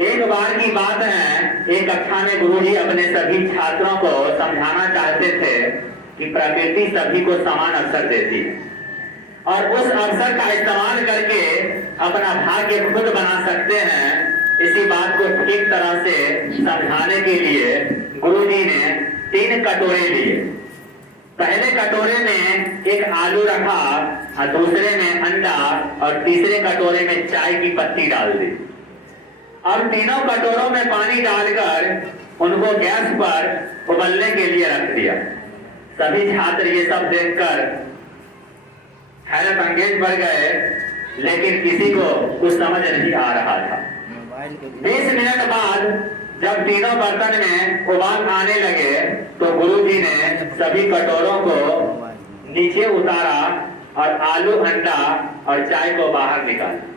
एक बार की बात है, एक कक्षा में गुरुजी अपने सभी छात्रों को समझाना चाहते थे कि प्रकृति सभी को समान अवसर देती है और उस अवसर का इस्तेमाल करके अपना भाग्य खुद बना सकते हैं। इसी बात को ठीक तरह से समझाने के लिए गुरुजी ने 3 कटोरे लिए। पहले कटोरे में एक आलू रखा और दूसरे में अंडा और तीसरे कटोरे में चाय की पत्ती डाल दी और तीनों कटोरों में पानी डालकर उनको गैस पर उबलने के लिए रख दिया। सभी छात्र ये सब देखकर हैरत अंगेज बढ़ गए, लेकिन किसी को कुछ समझ नहीं आ रहा था। 20 मिनट बाद जब तीनों बर्तन में उबाल आने लगे तो गुरुजी ने सभी कटोरों को नीचे उतारा और आलू, अंडा और चाय को बाहर निकाला।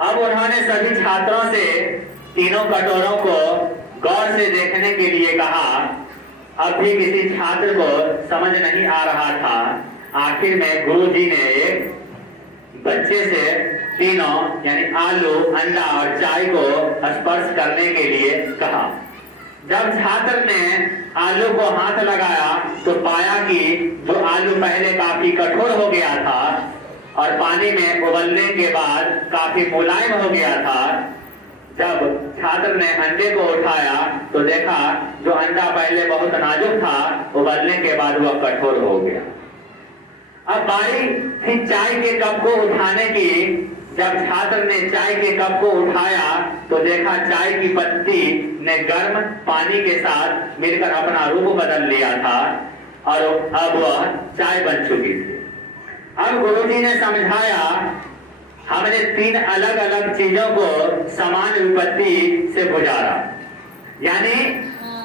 अब उन्होंने सभी छात्रों से तीनों कटोरों को गौर से देखने के लिए कहा। अब भी किसी छात्र को समझ नहीं आ रहा था। आखिर में गुरुजी ने एक बच्चे से तीनों यानी आलू, अंडा और चाय को स्पर्श करने के लिए कहा। जब छात्र ने आलू को हाथ लगाया तो पाया कि जो आलू पहले काफी कठोर हो गया था और पानी में उबलने के बाद काफी मुलायम हो गया था। जब छात्र ने अंडे को उठाया तो देखा जो अंडा पहले बहुत नाजुक था, उबलने के बाद वह कठोर हो गया। अब बारी थी चाय के कप को उठाने की। जब छात्र ने चाय के कप को उठाया तो देखा चाय की पत्ती ने गर्म पानी के साथ मिलकर अपना रूप बदल लिया था और अब वह चाय बन चुकी थी। अब गुरुजी ने समझाया, हमने 3 अलग अलग चीजों को समान विपत्ति से गुजारा, यानी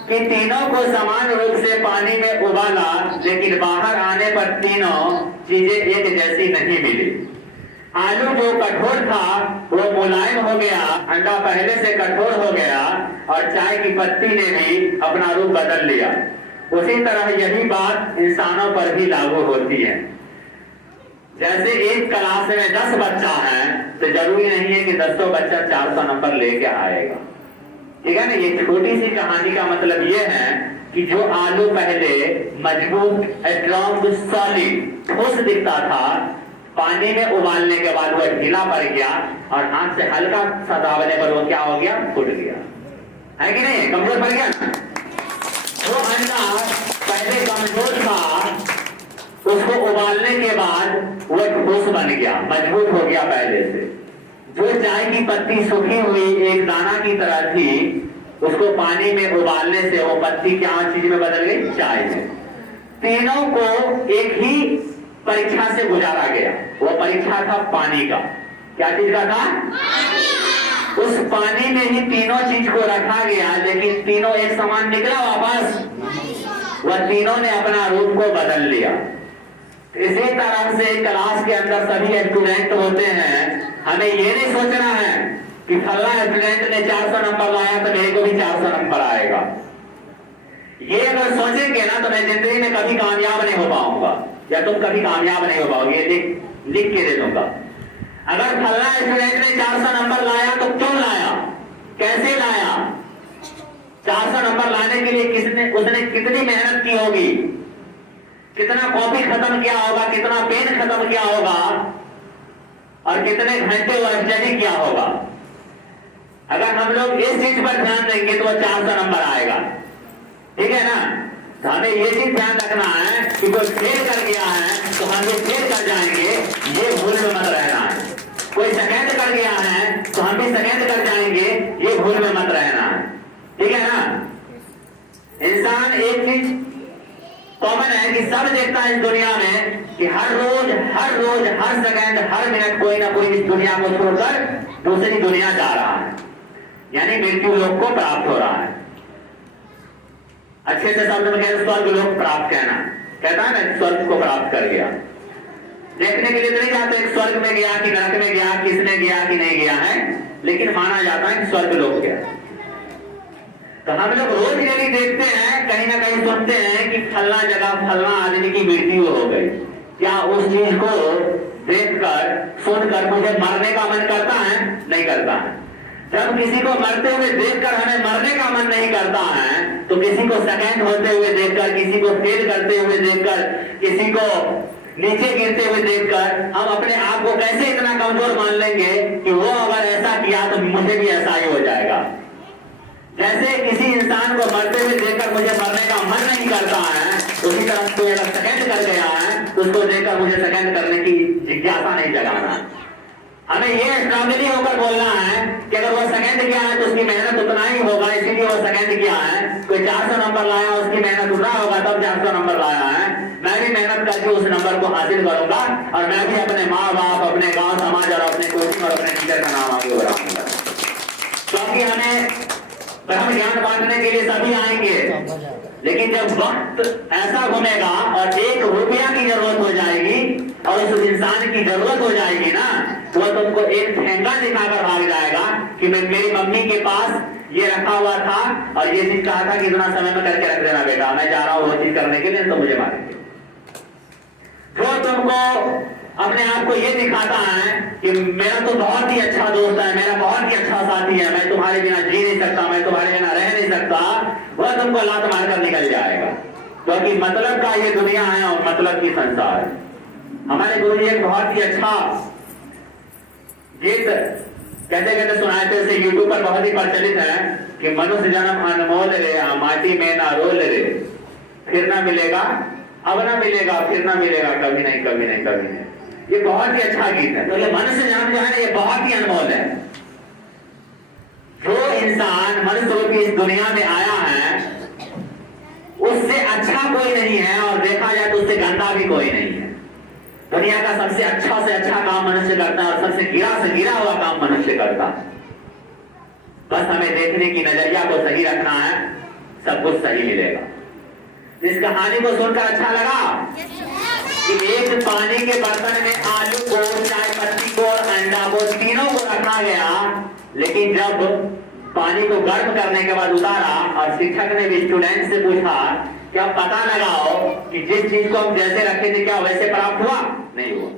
कि तीनों को समान रूप से पानी में उबाला, लेकिन बाहर आने पर तीनों चीजें एक जैसी नहीं मिली। आलू जो कठोर था वो मुलायम हो गया, अंडा पहले से कठोर हो गया और चाय की पत्ती ने भी अपना रूप बदल लिया। उसी तरह यही बात इंसानों पर भी लागू होती है। जैसे एक क्लास में 10 बच्चा है तो जरूरी नहीं है कि 10 बच्चा 400 नंबर लेके आएगा, ठीक है ना। ये छोटी सी कहानी का मतलब ये है कि जो आलू पहले मजबूत, स्ट्रॉन्ग, सॉलिड, ठोस दिखता था, पानी में उबालने के बाद वह ढीला पड़ गया और हाथ से हल्का सा दाबने पर वो क्या हो गया, फूट गया, है कि नहीं, कमजोर पड़ गया। वो अंडा पहले कमजोर था, उसको उबालने के बाद वो ठोस बन गया, मजबूत हो गया पहले से। जो चाय की पत्ती सूखी हुई एक दाना की तरह थी, उसको पानी में उबालने से वो पत्ती क्या चीज में बदल गई, चाय में। तीनों को एक ही परीक्षा से गुजारा गया। वो परीक्षा था पानी का। क्या चीज का था? उस पानी में ही तीनों चीज को रखा गया, लेकिन तीनों एक समान निकला वापस। वह तीनों ने अपना रूप को बदल लिया। इसी तरह से क्लास के अंदर सभी स्टूडेंट होते हैं। हमें ये नहीं सोचना है कि फला स्टूडेंट ने 400 नंबर लाया तो मेरे को भी 400 नंबर आएगा। ये अगर सोचेंगे ना तो मैं जिंदगी में कभी कामयाब नहीं हो पाऊंगा, या तुम कभी कामयाब नहीं हो पाओगे। लिख के दे दूंगा। अगर फला स्टूडेंट ने 400 नंबर लाया तो क्यों लाया, कैसे लाया, 400 नंबर लाने के लिए उसने कितनी मेहनत की होगी, कितना कॉपी खत्म किया होगा, कितना पेन खत्म किया होगा और कितने घंटे वह स्टडी किया होगा। अगर हम लोग इस चीज पर ध्यान देंगे तो वह 400 नंबर आएगा, ठीक है ना। तो हमें ये चीज ध्यान रखना है कि कोई फेल कर गया है तो हम भी फेल कर जाएंगे, ये भूल में मत रहना है। कोई सेकेंड कर गया है तो हम भी सेकेंड कर जाएंगे, ये भूल में मत रहना है, ठीक है ना। इंसान एक चीज कॉमन है कि सब देखता है इस दुनिया में कि हर रोज हर सेकंड हर मिनट कोई ना कोई इस दुनिया को छोड़कर दूसरी दुनिया जा रहा है, यानी मृत्यु लोक को प्राप्त हो रहा है। अच्छे से शब्द में कहते स्वर्ग लोक प्राप्त कहता है ना, स्वर्ग को प्राप्त कर गया। देखने के लिए तो नहीं जाते स्वर्ग में गया कि नरक में गया, किसने गया कि नहीं गया है, लेकिन माना जाता है कि स्वर्ग लोक गया। तो हम लोग रोज यदि देखते हैं, कहीं ना कहीं सुनते हैं कि फलना जगह फलना आदमी की मृत्यु हो गई, क्या उस चीज को देखकर सुनकर मुझे मरने का मन करता है? नहीं करता है। जब किसी को मरते हुए देखकर हमें मरने का मन नहीं करता है, तो किसी को सेकंड होते हुए देखकर, किसी को फेल करते हुए देखकर, किसी को नीचे गिरते हुए देखकर हम अपने आप को कैसे इतना कमजोर मान लेंगे कि वो अगर ऐसा किया तो मुझे भी ऐसा ही हो जाएगा। जैसे किसी इंसान को मरते हुए देखकर मुझे मरने का मन नहीं करता है, उसी तरह कोई अगर सेकंड कर गया है तो उसको देखकर मुझे सेकंड करने की जिज्ञासा नहीं जगाना। हमें ये स्ट्रांगली होकर बोलना है कि अगर वो सेकंड किया है तो उसकी मेहनत उतना ही होगा, इसीलिए वो सेकंड किया है। कोई 400 नंबर लाया, उसकी मेहनत उतना होगा तब 400 नंबर लाया है। मैं भी मेहनत करके उस नंबर को हासिल करूंगा और मैं भी अपने माँ बाप, अपने गांव समाज और अपने कोचिंग और अपने टीचर का नाम आगे बढ़ाऊंगा। क्योंकि हमें ब्रह्म ज्ञान बांटने के लिए सभी आएंगे, लेकिन जब वक्त ऐसा घूमेगा और 1 रुपया की जरूरत हो जाएगी और उस इंसान की जरूरत हो जाएगी ना, तो वह तुमको एक ठेंगा दिखाकर भाग जाएगा कि मेरी मम्मी के पास ये रखा हुआ था और ये चीज कहा था कि इतना समय में करके रख देना बेटा, मैं जा रहा हूँ वो चीज करने के लिए, तो मुझे मारेंगे। जो तुमको अपने आप को ये दिखाता है कि मेरा तो बहुत ही अच्छा दोस्त है, मेरा बहुत ही अच्छा साथी है, मैं तुम्हारे बिना जी नहीं सकता, मैं तुम्हारे बिना रह नहीं सकता, वह तुमको लात मारकर निकल जाएगा। क्योंकि मतलब का ये दुनिया है और मतलब की संसार है। हमारे गुरु जी एक बहुत ही अच्छा गीत कहते कहते सुनाए थे, इसे यूट्यूब पर बहुत ही प्रचलित है कि मनुष्य जन्म अनमोल रे, माटी में ना रोल रे, फिर ना मिलेगा, अब ना मिलेगा, फिर ना मिलेगा, कभी नहीं कभी नहीं कभी नहीं। ये बहुत ही अच्छा गीत है। तो ये मनुष्य जन्म जो है ना, ये बहुत ही अनमोल है। जो इंसान मनुष्य रूपी इस दुनिया में आया है उससे अच्छा कोई नहीं है और देखा जाए तो उससे गंदा भी कोई नहीं है। दुनिया का सबसे अच्छा से अच्छा काम मनुष्य करता है और सबसे गिरा से गिरा हुआ काम मनुष्य करता है। बस हमें देखने की नजरिया को सही रखना है, सब कुछ सही मिलेगा। इस कहानी को सुनकर अच्छा लगा कि एक पानी के बर्तन में आलू को, चाय पत्ती को और अंडा को, तीनों को रखा गया, लेकिन जब पानी को गर्म करने के बाद उतारा और शिक्षक ने भी स्टूडेंट से पूछा क्या पता लगाओ कि जिस चीज को हम जैसे रखे थे क्या वैसे प्राप्त हुआ? नहीं हुआ।